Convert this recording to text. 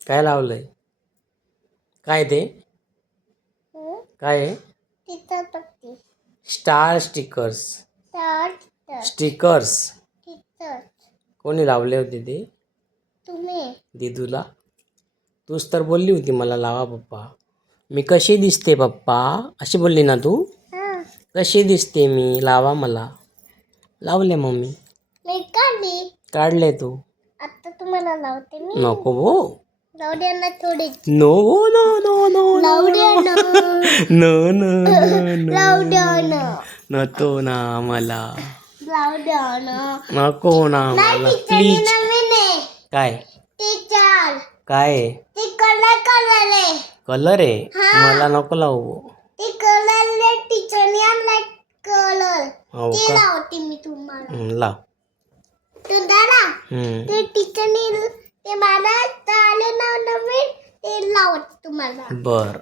काय लावलंय? काय ते? काय आहे? Star stickers. स्टिकर्स कोणी लावले होते ते? दिदूला. तूच तर बोलली होती मला लावा पप्पा. मी कशी दिसते पप्पा अशी बोलली ना तू? कशी दिसते मी? लावा मला. लावले मम्मी. काढले तू. आता तुम्हाला लावते मी. नको हो. लावू द्या ना थोडे. नो नो नो नो लावू द्या ना. नो नो नो लावू द्या ना. नको ना मला. लावू द्या ना. नको ना मला प्लीज. काय टीचर काय आहे? ते कलर आहे. कलर आहे? मला नको लावू. ते कलर टीचरने आणलाय कलर. हो ते का? लावते मी तुम्हाला. लाव. दादा ते टीचरने ते मला आले ना नवीन ते लावते तुम्हाला. बर.